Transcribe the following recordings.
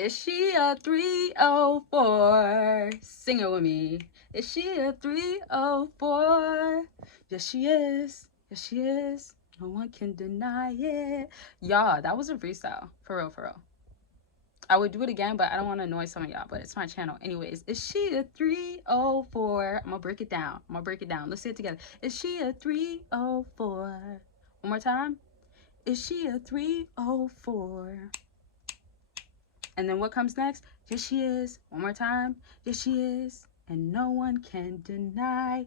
Is she a 304? Sing it with me. Is she a 304? Yes, she is. Yes, she is. No one can deny it. Y'all, that was a freestyle. For real, for real. I would do it again, but I don't want to annoy some of y'all, but it's my channel. Anyways, is she a 304? I'm going to break it down. I'm going to break it down. Let's say it together. Is she a 304? One more time. Is she a 304? And then what comes next? Yes, she is. One more time. Yes, she is. And no one can deny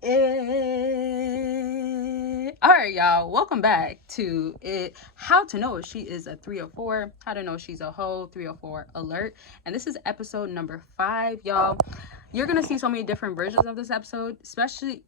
it. All right, y'all. Welcome back to it. How to know if she is a 304. How to know she's a hoe. 304 alert. And this is episode number 5, y'all. You're going to see so many different versions of this episode, especially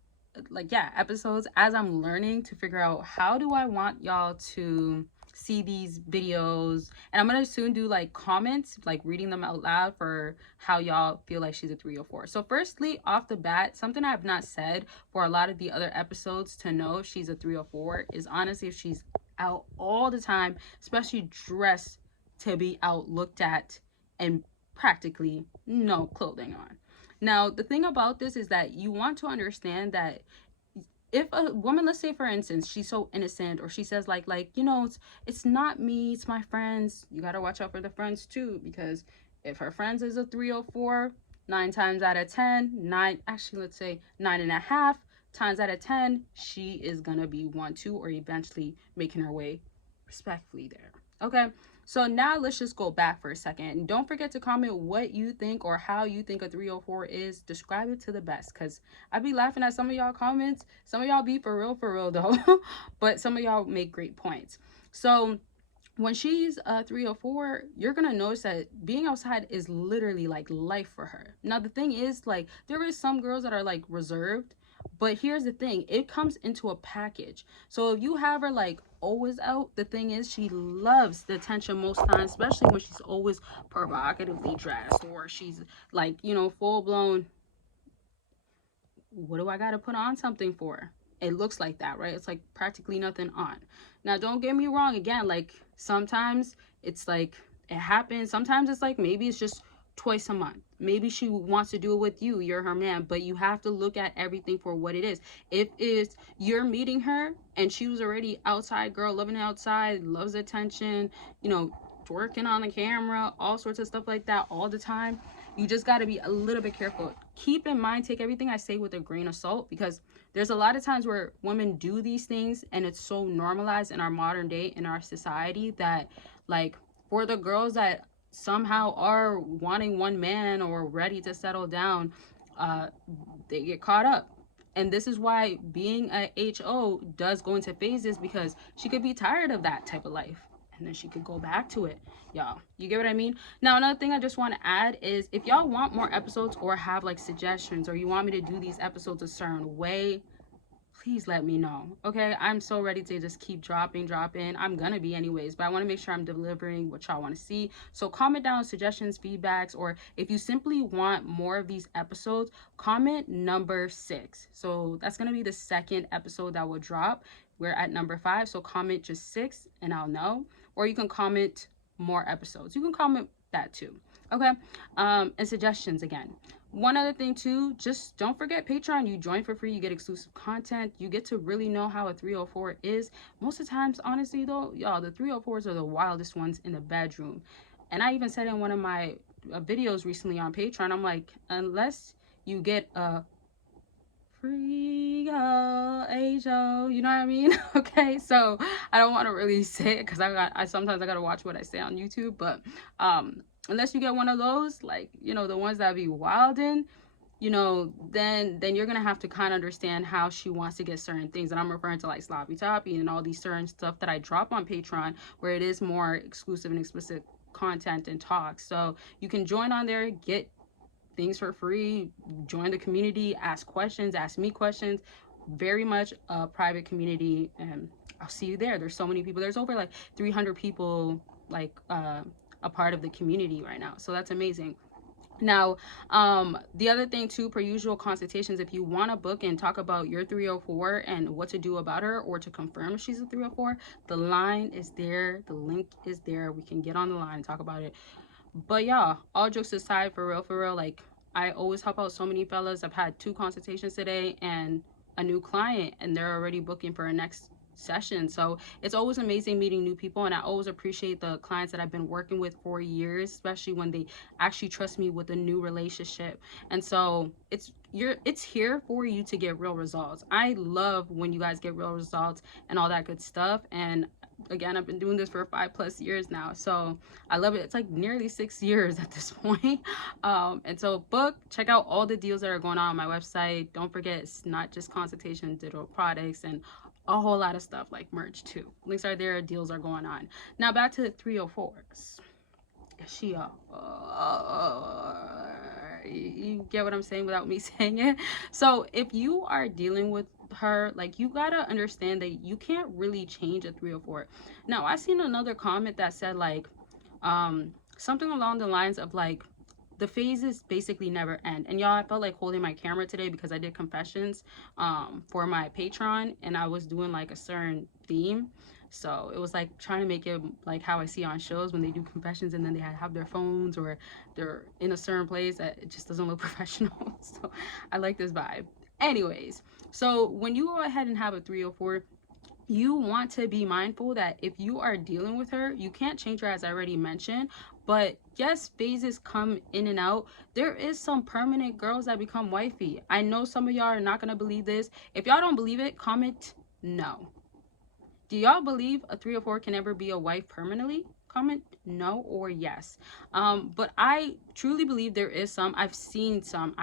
episodes as I'm learning to figure out how do I want y'all to see these videos. And I'm gonna soon do like comments, like reading them out loud for how y'all feel like she's a 304. So firstly, off the bat, something I have not said for a lot of the other episodes to know if she's a 304 is honestly if she's out all the time, especially dressed to be out looked at and practically no clothing on. Now, the thing about this is that you want to understand that if a woman, let's say for instance, she's so innocent, or she says it's not me, it's my friends, you got to watch out for the friends too, because if her friends is a 304, 9 times out of 10, let's say 9.5 times out of 10, she is gonna be 1-2 or eventually making her way respectfully there. Okay, so now let's just go back for a second. And don't forget to comment what you think or how you think a 304 is. Describe it to the best, because I be laughing at some of y'all comments. Some of y'all be for real though. But some of y'all make great points. So when she's a 304, you're gonna notice that being outside is literally like life for her. Now the thing is, like, there is some girls that are like reserved, but here's the thing, it comes into a package. So if you have her like always out, the thing is she loves the attention most times, especially when she's always provocatively dressed, or she's like, full blown, what do I gotta put on something for? It looks like that, right? It's like practically nothing on. Now don't get me wrong, again, like sometimes it's like it happens, sometimes it's like maybe it's just twice a month, maybe she wants to do it with you, you're her man, but you have to look at everything for what it is. If it's you're meeting her and she was already outside girl, living outside, loves attention, working on the camera, all sorts of stuff like that all the time, you just got to be a little bit careful. Keep in mind, take everything I say with a grain of salt, because there's a lot of times where women do these things and it's so normalized in our modern day, in our society, that like for the girls that somehow are wanting one man or ready to settle down, they get caught up. And this is why being a HO does go into phases, because she could be tired of that type of life and then she could go back to it. Y'all, you get what I mean? Now another thing I just want to add is, if y'all want more episodes or have like suggestions, or you want me to do these episodes a certain way, please let me know. Okay, I'm so ready to just keep dropping. I'm gonna be anyways, but I want to make sure I'm delivering what y'all want to see. So comment down suggestions, feedbacks, or if you simply want more of these episodes, comment number 6. So that's gonna be the second episode that will drop. We're at number 5, so comment just 6 and I'll know. Or you can comment more episodes, you can comment that too. Okay, and suggestions again. One other thing too, just don't forget Patreon. You join for free, you get exclusive content, you get to really know how a 304 is. Most of the times, honestly though, y'all, the 304s are the wildest ones in the bedroom. And I even said in one of my videos recently on Patreon, I'm like, unless you get a free HO, you know what I mean? Okay, so I don't want to really say it, because I sometimes I gotta watch what I say on YouTube, but unless you get one of those, like, the ones that be wildin', then you're gonna have to kind of understand how she wants to get certain things. And I'm referring to like sloppy toppy and all these certain stuff that I drop on Patreon, where it is more exclusive and explicit content and talks. So you can join on there, get things for free, join the community, ask questions, ask me questions. Very much a private community, and I'll see you there. There's so many people, there's over like 300 people like a part of the community right now, so that's amazing. Now, the other thing too, per usual consultations, if you want to book and talk about your 304 and what to do about her, or to confirm if she's a 304, the line is there, the link is there. We can get on the line and talk about it. But yeah, all jokes aside, for real, like, I always help out so many fellas. I've had 2 consultations today and a new client, and they're already booking for a next session. So it's always amazing meeting new people, and I always appreciate the clients that I've been working with for years, especially when they actually trust me with a new relationship. And so it's here for you to get real results. I love when you guys get real results and all that good stuff. And again, I've been doing this for 5+ years now, so I love it. It's like nearly 6 years at this point. And so book, check out all the deals that are going on my website. Don't forget, it's not just consultation, digital products, and a whole lot of stuff like merch too. Links are there, deals are going on. Now back to the 304s. She you get what I'm saying without me saying it. So if you are dealing with her, like, you gotta understand that you can't really change a 304. Now, I seen another comment that said like something along the lines of like, the phases basically never end. And y'all, I felt like holding my camera today because I did confessions for my Patreon, and I was doing like a certain theme. So it was like trying to make it like how I see on shows when they do confessions and then they have their phones or they're in a certain place that it just doesn't look professional. So I like this vibe. Anyways, so when you go ahead and have a 304, you want to be mindful that if you are dealing with her, you can't change her, as I already mentioned. But yes, phases come in and out. There is some permanent girls that become wifey. I know some of y'all are not going to believe this. If y'all don't believe it, comment no. Do y'all believe a 304 can ever be a wife permanently? Comment no or yes. But I truly believe there is some. I've seen some.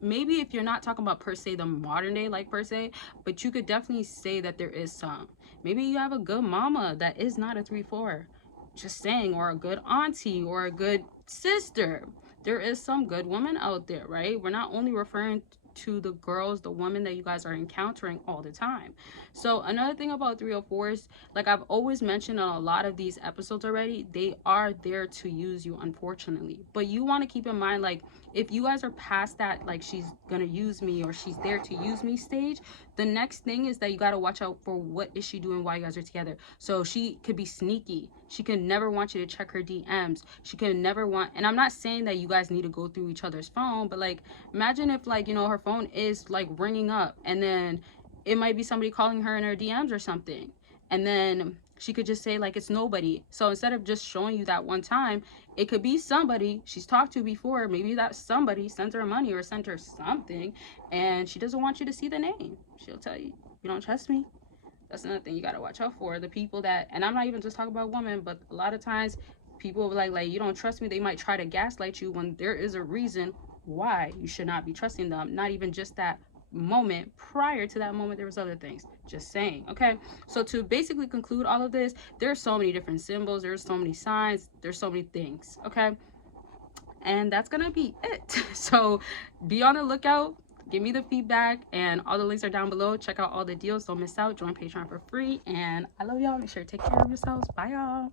Maybe if you're not talking about per se the modern day, like per se, but you could definitely say that there is some. Maybe you have a good mama that is not a 3-4, just saying, or a good auntie or a good sister. There is some good women out there, right? We're not only referring to the girls, the women that you guys are encountering all the time. So another thing about 304s, like I've always mentioned on a lot of these episodes already, they are there to use you, unfortunately. But you want to keep in mind, like, if you guys are past that, like, she's gonna use me or she's there to use me stage, the next thing is that you got to watch out for what is she doing while you guys are together. So she could be sneaky. She could never want you to check her DMs. She could never want, and I'm not saying that you guys need to go through each other's phone, but like, imagine if, like, you know, her phone is like ringing up and then it might be somebody calling her in her DMs or something, and then she could just say like it's nobody. So instead of just showing you that one time, it could be somebody she's talked to before. Maybe that somebody sent her money or sent her something and she doesn't want you to see the name. She'll tell you, you don't trust me. That's another thing you got to watch out for. The people that, and I'm not even just talking about women, but a lot of times people like you don't trust me. They might try to gaslight you when there is a reason why you should not be trusting them. Not even just that moment. Prior to that moment, there was other things. Just saying. Okay, so to basically conclude all of this, there's so many different symbols, there's so many signs, there's so many things. Okay, and that's gonna be it. So be on the lookout, give me the feedback, and all the links are down below. Check out all the deals, don't miss out. Join Patreon for free, and I love y'all. Make sure to take care of yourselves. Bye, y'all.